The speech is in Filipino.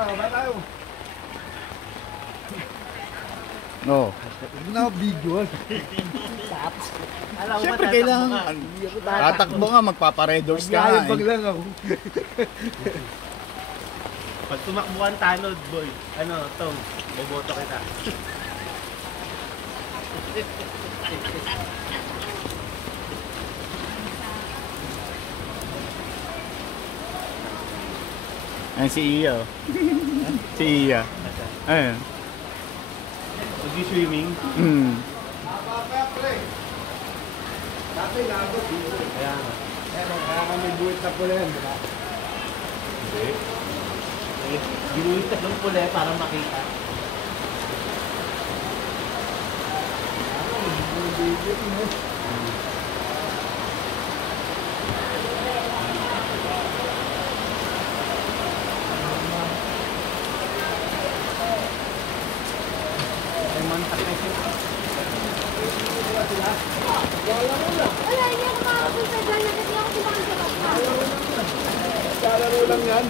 Ba tayo? Oo. Hindi na video. Siyempre kailangan. Tatakbo nga, magpaparedors ka nga Bag eh. lang ako. Pag tumakbo ang tanod, boy, ano, Tong, boboto kita. Ayan si Iya. Si Iya. Ayan. Mag-swimming. Dati lagot dito. Kaya nga. Kaya kami buwit na pula yan, di ba? Hindi. Ginulit ka ng pula para makita. Ay, mantak na siya. Wala, hindi ako makakapunta dyan. Kasi ako kumain sa baba. Lalaro lang yan.